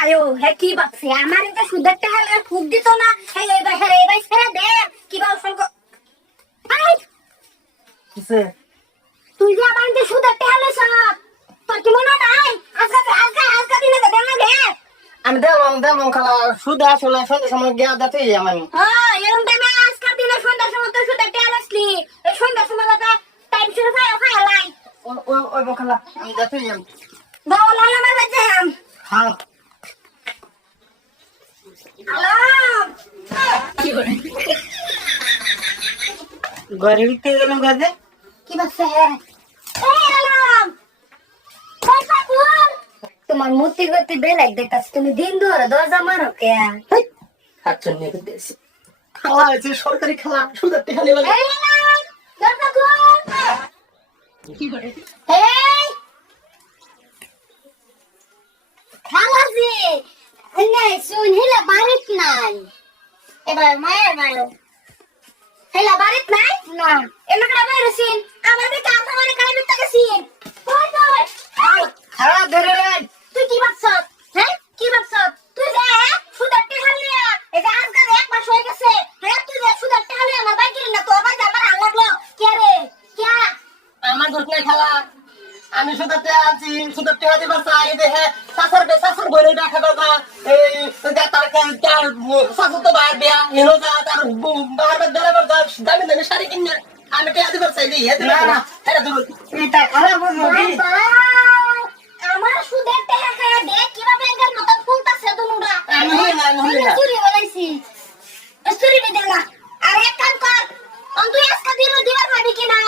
আয়ো হে কি বাকছে আমার এটা সুদের টাকা লাগে খুব দিত না হে এই ভাই ছেড়ে দে কি বা অসল আই কিসে তুই যে আমার এটা সুদের টাকা লইছ তোর কি মনে নাই আজকে দিনে দেন না দে আমি দেব খালা সুদ আসলে সন্ধ্যা সময় গিয়া দিতে আমি হ্যাঁ এরকম টাইমে আজকে দিনে সন্ধ্যার সময় তো সুদের টাকা লইছলি এই সন্ধ্যার সময় লাগা টাইম শুরু খায় লাই ওই খালা আমি দিতে দাও লালা মার বাজে হাম হ্যাঁ আলাম ঘরে ভিতরে গেলাম কাজে কি বাকছে হে এই আলাম পয়সা বল তোমার মুতি গতি বেলাক দেখাস তুমি দিন ধরে দরজা মারো কে আচ্ছা নিয়ে দিয়েছি খালা আছে সরকারি খালা সুদের টাকা নেবে এই আলাম দরজা খুল কি করে এই খালাজি নাই শুন হিলা বাড়িত নাই এবার মায়ের মারো হিলা বাড়িত নাই না এলাকা বাইরে সিন আমাদের কাম করে কানে বিতে গেছিন কই কই খালা ধরে রে তুই কি ভাবছস হ্যাঁ কি ভাবছস তুই যে সুদার টাকা লিয়া এই যে আজকে এক মাস হয়ে গেছে হ্যাঁ তুই যে সুদার টাকা লিয়া আমার বাকি না তোর বাকি আমার আল লাগলো কে রে কে আমার ঘটনা খালা আমি সুদাতে আছি সুদার টাকা দিবার চাই দেখে সাসার বইরে দেখা কথা এই তার সাসু তো বাইর বিয়া হেলো যা তার বারবার ধরে দামি শাড়ি কিনে আমি টাকা দিবার চাই দিই এত না এটা ধরুন এটা খারাপ বুঝবি আমার সুদের টাকা খায়া দে কিভাবে এর মত ফুলতাছে দুনুরা আমি না চুরি বলাইছি চুরি বিদেলা আর এক কাম কর তুই আজকে দিবার ভাবি কিনা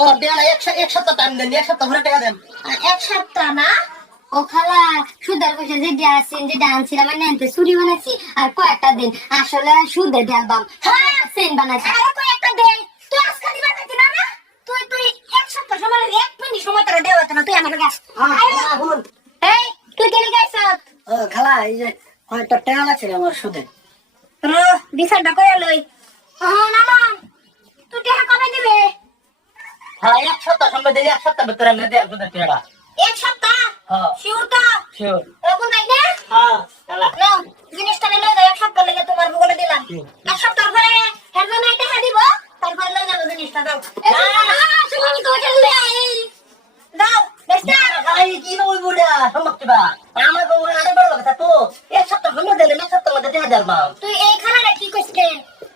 ও দেনা এক সপ্তাহ টাইম দেন এক সপ্তাহ ভরে টাকা দেন এক সপ্তাহ না ও খালা সুদের পয়সা যে দিয়েছেন যে আনছিলাম আমি নেনতে চুরি বানাইছি আর কয়েকটা দিন আসলে সুদে দেলবাম হ্যাঁ সেন বানাইছি আর কয়েকটা দিন তুই আজকে দিবার ভাবি না না তুই এক সপ্তাহ সময় এক মিনিট সময় তোরা দেওয়া না তুই আমার কাছে এই তুই গেলি গাইছ খালা এই যে কয়েকটা টাকা আছে আমার সুদে বিচারটা করে লই না না তুই টাকা কবে দিবে হ্যাঁ এক সপ্তাহ সময় দিই এক সপ্তাহ ভিতরে আমি দেব সুদের টাকা এক সপ্তাহ হ্যাঁ শিওর তো শিওর এরকম নাই না হ্যাঁ খালা না জিনিসটা লই যাও এক সপ্তাহ লেগে তোমার বলে দিলাম এক সপ্তাহ পরে হের জন্য টাকা দিব তারপরে লই যাবো জিনিসটা দাও শুনুন তো চলে দাও বেস্টা ভাই কি নই বুড়া সমস্যা আমার গো আরে বড় কথা তো এক সপ্তাহ সময় দিলে এক সপ্তাহ মধ্যে টাকা দেব তুই এই খানাটা কি কইছিস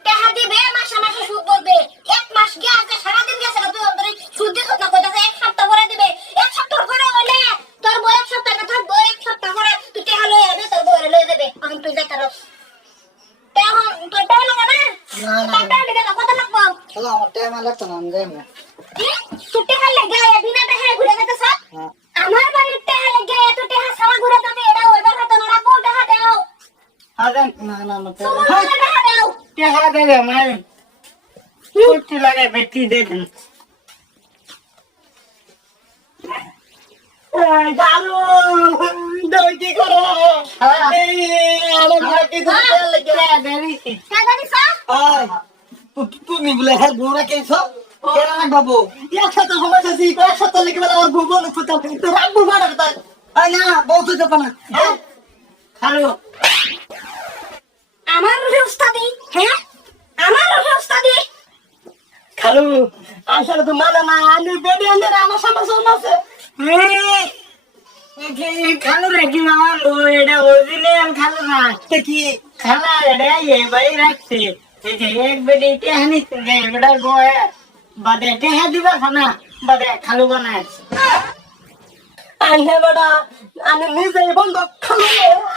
টাকা দিবে মাসে মাসে সুদ বলবে এক মাস গিয়ে আজকে সারা দিন গেছে তুই অন্তরে সুদ দিছ না কইতাছে এক সপ্তাহ পরে দিবে এক সপ্তাহ পরে হইলে তোর বই এক সপ্তাহ না থাকবো এক সপ্তাহ পরে তুই টাকা লই আবে তোর বই লই যাবে আমি তুই যাইতার টাকা তোর টাকা লাগা না টাকা দিবে না কত লাগবো খালা আমার টাকা লাগতো না আমি যাই না তুই টাকা লাগা বিনা টাকা ঘুরে যেতেছ আমার বাড়ির টাকা লাগা এত টাকা সারা ঘুরে যাবে এটা ওইবার হতো না রাখো টাকা দাও আগান না না না টাকা দাও টাকা দে দে মাই কুটি লাগে বেটি দে দেন জানো দই কি করো এই আমার কি তো লাগে দেরি টাকা দিছ আয় তুমি বলে হ্যাঁ গোরা কেছো কেন বাবু একসাথে সময় আছে একসাথে লেগে বলে আমার বউ বলে ফুটাও তো রাখবো মারার তাই আয় না বউ তো যাবে না হ্যালো আমার উস্তাদি হ্যাঁ আমার উস্তাদি খালু আসলে তো মানে না আমি বেডে আনলে আমার সমস্যা আছে খালু রেখি আমার এটা অরিজিনাল খালু না কি খালা এটা এবারে রাখছে এই যে এক বেডে টেহানি বেটা গোয়ে বাদে টেহা দিবা খানা বাদে খালু বানাইছে আনলে বেটা আমি নিজে বন্ধ খালু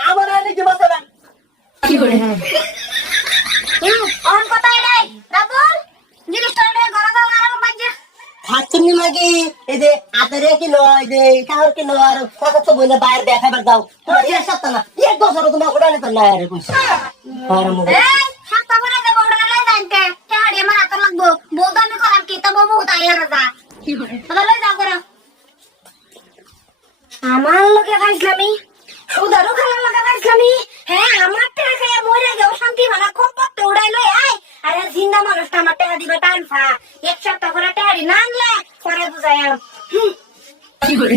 আমার আনে কি বাঁচাবেন কি করে অন কথাই নাই রাবুল জিনিসটা নিয়ে ঘরে দাও আর বাজে খাচ্ছনি লাগি এই যে আতরে কিলো এই যে কাহর কিলো আর কত বইলে বাইরে দেখাবার দাও তোমার এক সপ্তাহ না এক বছর তোমার কোটা নিতে না আরে কইছ আর মু এই সপ্তাহ পরে দেব ওটা লই যাইতে টাড়ি আমার হাতে লাগবো বলতো আমি করার কি তো বাবু তাই আর যা কি করে তোরা লই যাও করো আমার লগে খাইছলামি সুদারও খালার লগে খাইছলামি হ্যাঁ আমার টাকা খাইয়া মরে যাও শান্তি ভালো খুব করতে উড়াই লই আয় আরে জিন্দা মানুষটা আমার টাকা দিবে টাইম ফা এক সপ্তাহ পরে টাড়ি না আনলে পরে বুঝাই কি করে